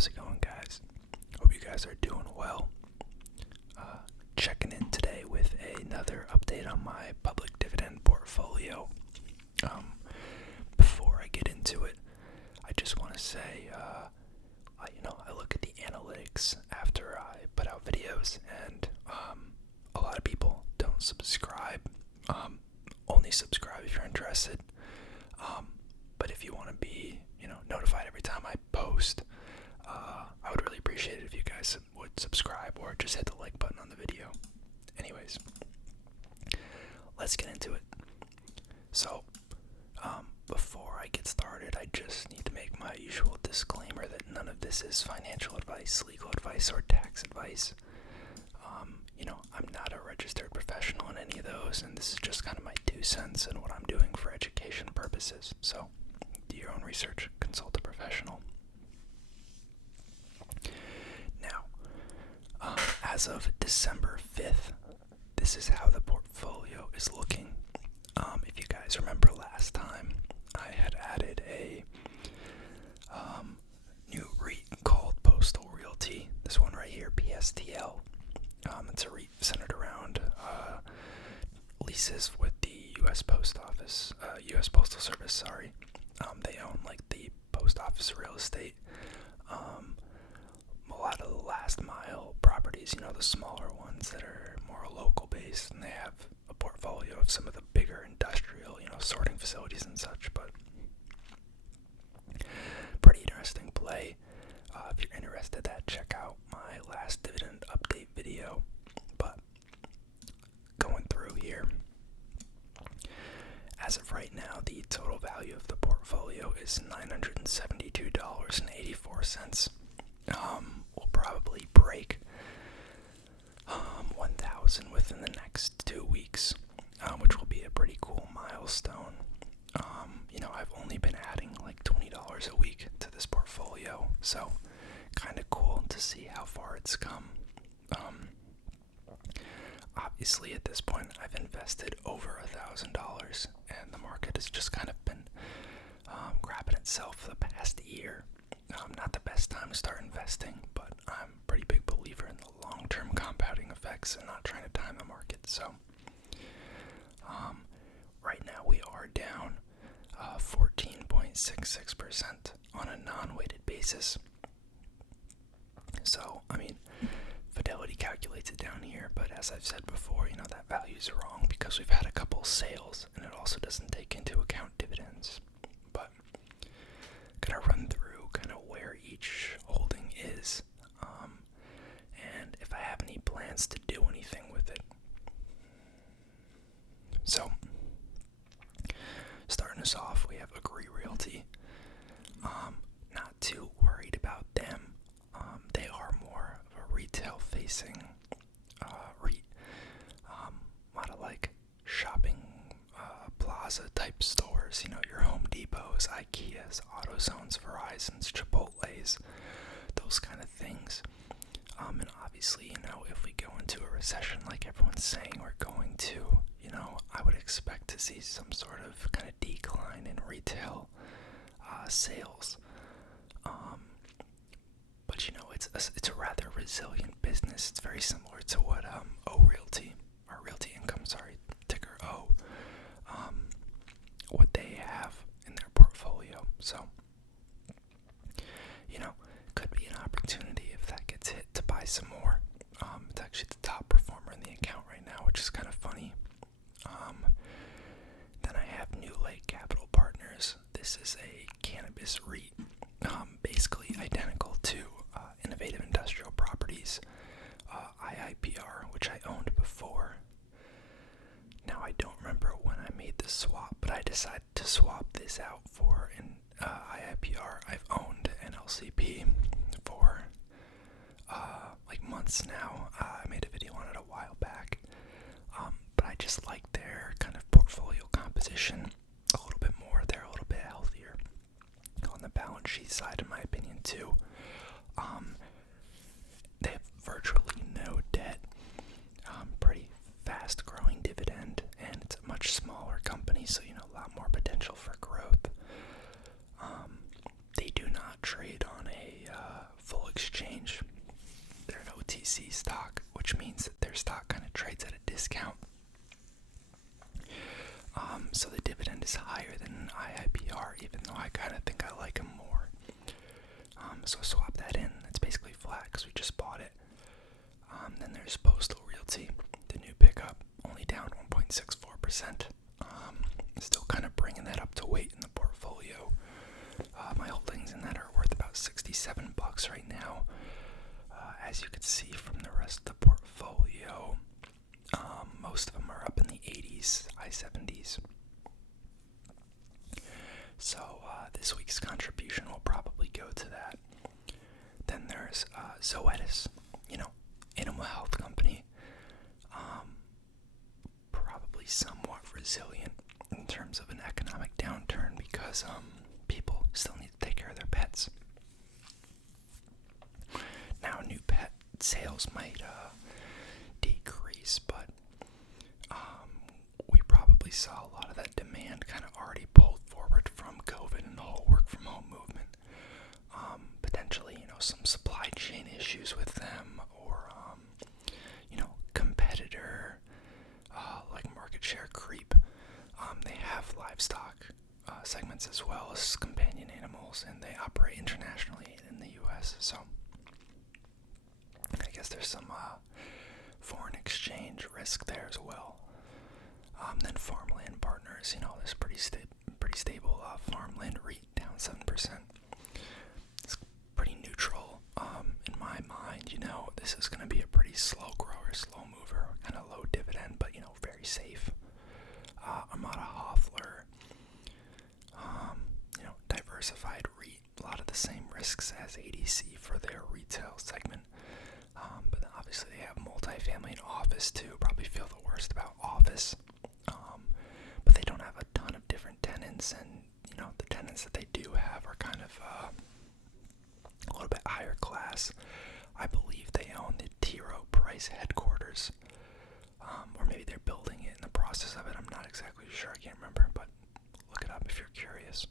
How's it going, guys? Hope you guys are doing well. Checking in today with another update on my public dividend portfolio. Before I get into it, I just want to say, I look at the analytics after I put out videos, and a lot of people don't subscribe. Only subscribe if you're interested. But if you want to be, notified every time I post, I would really appreciate it if you guys would subscribe or just hit the like button on the video. Anyways, let's get into it. So, before I get started, I just need to make my usual disclaimer that none of this is financial advice, legal advice, or tax advice. I'm not a registered professional in any of those, and this is just kind of my 2 cents and what I'm doing for education purposes. So, do your own research, consult a professional. Now, as of December 5th, this is how the portfolio is looking. If you guys remember last time, I had added a new REIT called Postal Realty. This one right here, PSTL. It's a REIT centered around leases with the U.S. Postal Service. Sorry, they own like the post office real estate. A lot of the last mile properties, the smaller ones that are more local based, and they have a portfolio of some of the bigger industrial, sorting facilities and such. But pretty interesting play. If you're interested, check out my last dividend update video. But going through here, as of right now, the total value of the portfolio is $972.84. We'll probably break 1,000 within the next 2 weeks, which will be a pretty cool milestone. I've only been adding like $20 a week to this portfolio, so kind of cool to see how far it's come. Obviously, at this point, I've invested over $1,000, and the market has just kind of been grabbing itself for the past year. Not the best time to start investing, but I'm a pretty big believer in the long-term compounding effects and not trying to time the market. So, right now we are down 14.66% on a non-weighted basis. So, Fidelity calculates it down here, but as I've said before, that value is wrong because we've had a couple sales, and it also doesn't take into account dividends. But gonna run through kind of where each holding is, and if I have any plans to do anything with it. So, starting us off, we have Agree Realty. Not too worried about them. They are more of a retail-facing REIT. A lot of like shopping plaza-type stores. Your Home Depots, IKEAs, AutoZones, Verizons, Chipotles, those kind of things. And obviously, if we go into a recession like everyone's saying we're going to, I would expect to see some sort of kind of decline in retail sales. But it's a rather resilient business. It's very similar to what Realty Income, ticker O, what they have in their portfolio. So, could be an opportunity if that gets hit to buy some more. It's actually the top performer in the account right now, which is kind of funny. Then I have New Lake Capital Partners. This is a cannabis REIT, basically identical to Innovative Industrial Properties, IIPR, which I owned before. Now, I don't remember when I made the swap, but I decided to swap this out for an IIPR. I've owned an LCP for like months now. I made a video on it a while back, but I just like their kind of portfolio composition a little bit more. They're a little bit healthier on the balance sheet side, in my opinion, too. They have virtually no debt, pretty fast-growing dividend, and it's a much smaller company, so a lot more potential for growth. They do not trade on a full EDC stock, which means that their stock kind of trades at a discount. So the dividend is higher than IIPR, even though I kind of think I like them more. So swap that in. It's basically flat because we just bought it. Then there's Postal Realty, the new pickup, only down 1.64%. Still kind of bringing that up to weight in the portfolio. My holdings in that are worth about $67 right now. As you can see from the rest of the portfolio, most of them are up in the 80s, high 70s. So this week's contribution will probably go to that. Then there's Zoetis, animal health company. Probably somewhat resilient in terms of an economic downturn because people still need to take care of their pets. Now, new pet sales might decrease, but we probably saw a lot of that demand kind of already pulled forward from COVID and the whole work from home movement. Potentially, some supply chain issues with them, or competitor like market share creep. They have livestock segments as well as companion animals, and they operate internationally in the U.S. So I guess there's some foreign exchange risk there as well. Then Farmland Partners, there's pretty stable farmland REIT down 7%. It's pretty neutral in my mind. This is going to be a pretty slow grower, slow mover, kind of low dividend, but very safe. Armada Hoffler, diversified REIT, a lot of the same risks as ADC for their retail segment. But obviously they have multifamily and office too. Probably feel the worst about office. But they don't have a ton of different tenants, and the tenants that they do have are kind of a little bit higher class. I believe they own the T. Rowe Price headquarters, or maybe they're building it in the process of it. I'm not exactly sure. I can't remember, but look it up if you're curious.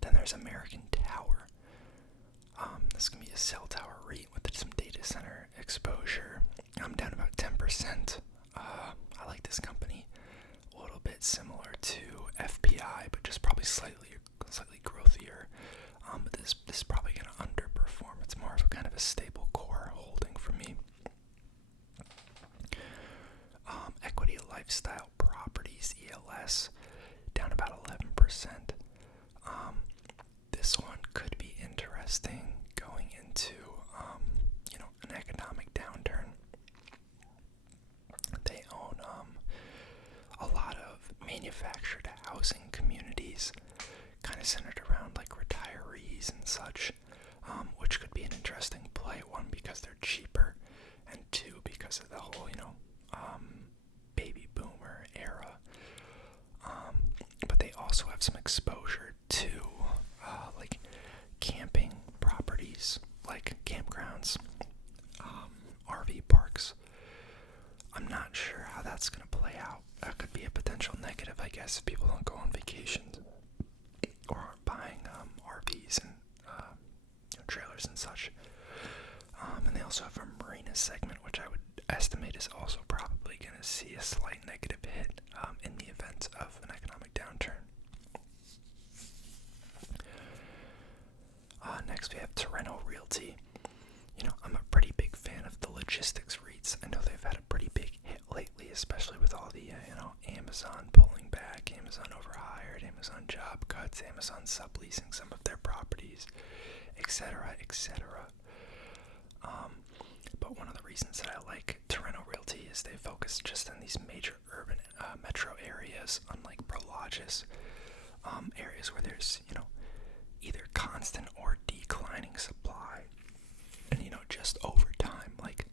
Then there's American Tower. This can be a cell tower REIT with some data center exposure. I'm down about 10%. I like this company. A little bit similar to FPI, but just probably slightly growthier. But this is probably going to underperform. It's more of a kind of a stable core holding for me. Equity Lifestyle Properties, ELS, down about 11%. This one could be interesting going into, an economic downturn. They own a lot of manufactured housing communities, kind of centered around like retirees and such, which could be an interesting play. One, because they're cheaper, and two, because of the whole, baby boomer era. But they also have some exposure to like camping properties, like campgrounds, RV parks. I'm not sure how that's going to play out. That could be a potential negative, I guess, if people don't go on vacations or aren't buying RVs and trailers and such. And they also have a marina segment, which I would estimate is also probably going to see a slight negative hit in the event of an economic downturn. Next we have Torrento Realty. I'm a pretty big fan of the logistics REITs. I know they've had a pretty big hit lately, especially with all the, Amazon pulling back, Amazon overhired, Amazon job cuts, Amazon subleasing some of their properties, etc., etc. But one of the reasons that I like Torrento Realty is they focus just on these major urban metro areas, unlike Prologis, areas where there's, either constant or declining supply. And, just over time, like,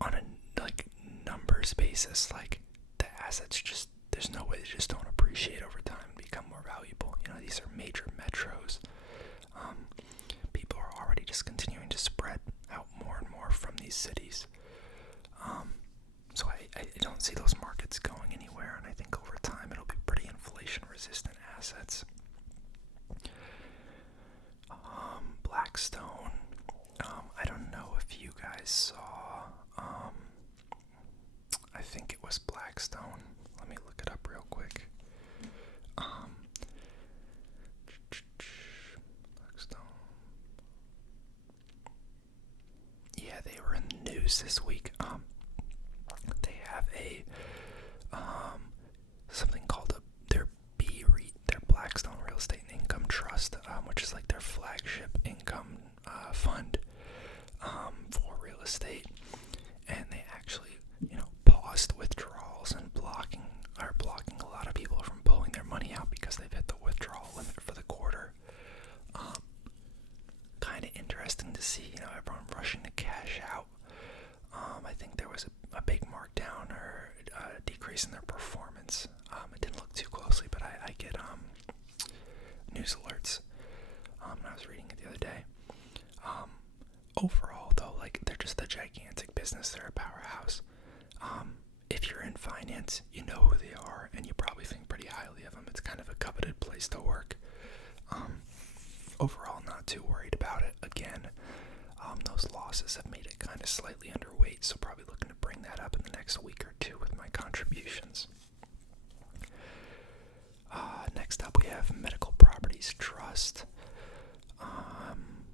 on a, numbers basis, the assets just, there's no way they just don't appreciate over time and become more valuable. These are major metros. People are already just continuing to spread out more and more from these cities. So I don't see those markets going anywhere, and I think over time it'll be pretty inflation-resistant assets. Blackstone, saw, I think it was Blackstone. Let me look it up real quick. Blackstone. Yeah, they were in the news this week. They have a something called their B-REIT, their Blackstone Real Estate and Income Trust, which is like their flagship income fund for real estate, and they actually, paused withdrawals and blocking a lot of people from pulling their money out because they've hit the withdrawal limit for the quarter. Kind of interesting to see, everyone rushing to cash out. I think there was a big markdown or a decrease in their performance. It didn't look too closely, but I get news alerts. And I was reading it the other day. Overall, though, they're just a gigantic business. They're a powerhouse. If you're in finance, you know who they are, and you probably think pretty highly of them. It's kind of a coveted place to work. Overall, not too worried about it. Again, those losses have made it kind of slightly underweight, so probably looking to bring that up in the next week or two with my contributions. Next up, we have Medical Properties Trust. I'm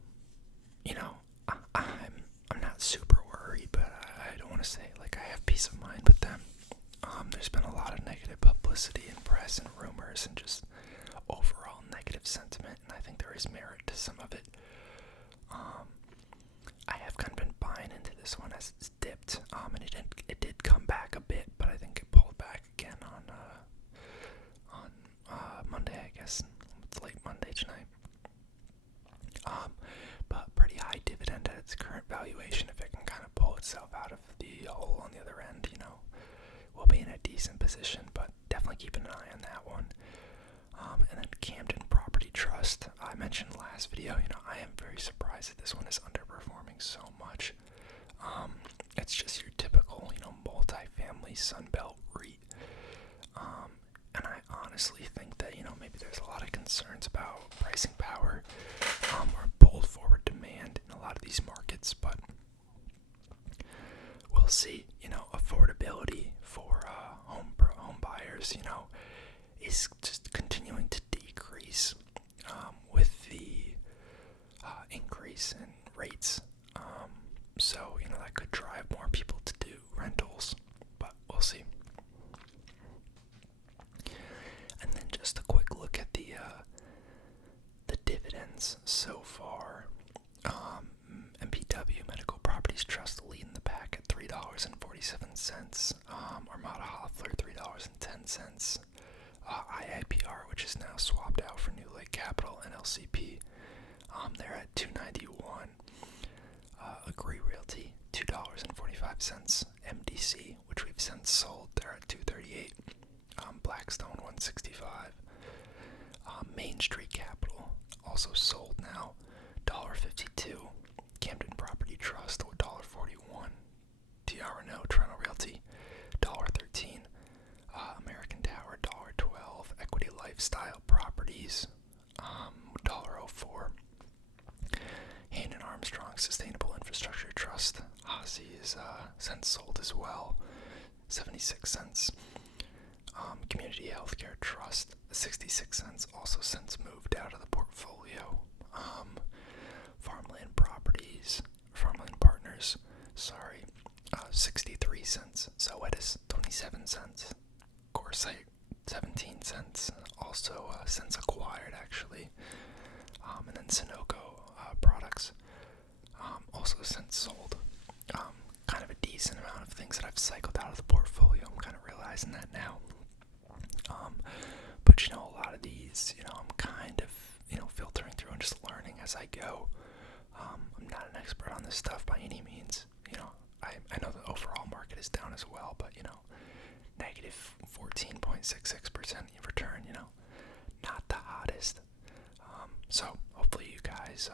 not super worried, but I don't want to say I have peace of mind with them. There's been a lot of negative publicity in press and rumors and just overall negative sentiment, and I think there is merit to some of it. I have kind of been buying into this one as it's dipped, and it did come back a bit, but I think it pulled back again on Monday, I guess. It's late Monday tonight. But pretty high dividend at its current valuation. If it can kind of pull itself out of the hole on the other end, we'll be in a decent position, but definitely keep an eye on that one. And then Camden Property Trust. I mentioned last video, I am very surprised that this one is underperforming so much. It's just your typical, multi-family Sunbelt REIT. And I honestly think that, maybe there's a lot of concerns about pricing power, or pulled forward demand in a lot of these markets, but we'll see. Affordability for home buyers, is just continuing to decrease with the increase in rates. So, that could drive more people to do rentals, but we'll see. And then just a quick look at the dividends so far. MPW, Medical Properties Trust, leading the pack at $3.47. Armada Hoffler, $3.10. IIPR, which is now swapped out for New Lake Capital and LCP, they're at $2.91. Agree Realty, $2.45. MDC, which we've since sold, they're at $2.38. Blackstone, $1.65. Main Street Capital, also sold now, $1.52. Camden Property Trust, $1.41. TRNO, Toronto Realty, $1.13. American Tower, $1.12. Equity Lifestyle Properties, $1.04. Hannon Armstrong Sustainable Infrastructure Trust, Aussie, is since sold as well, 76 cents. Community Healthcare Trust, 66 cents, also since moved out of the portfolio. Farmland Partners, 63 cents. Zoetis, 27 cents. Coresight, 17 cents, also since acquired, actually. And then Sunoco Products, also since sold. Kind of a decent amount of things that I've cycled out of the portfolio. I'm kind of realizing that now. But a lot of these, I'm kind of, filtering through and just learning as I go. I'm not an expert on this stuff by any means. I know the overall market is down as well, but negative 14.66% return, not the hottest. So hopefully you guys,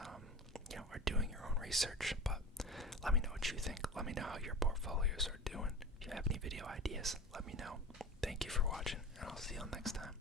are doing your own research, but let me know what you think. Let me know how your portfolios are doing. If you have any video ideas, let me know. Thank you for watching, and I'll see you all next time.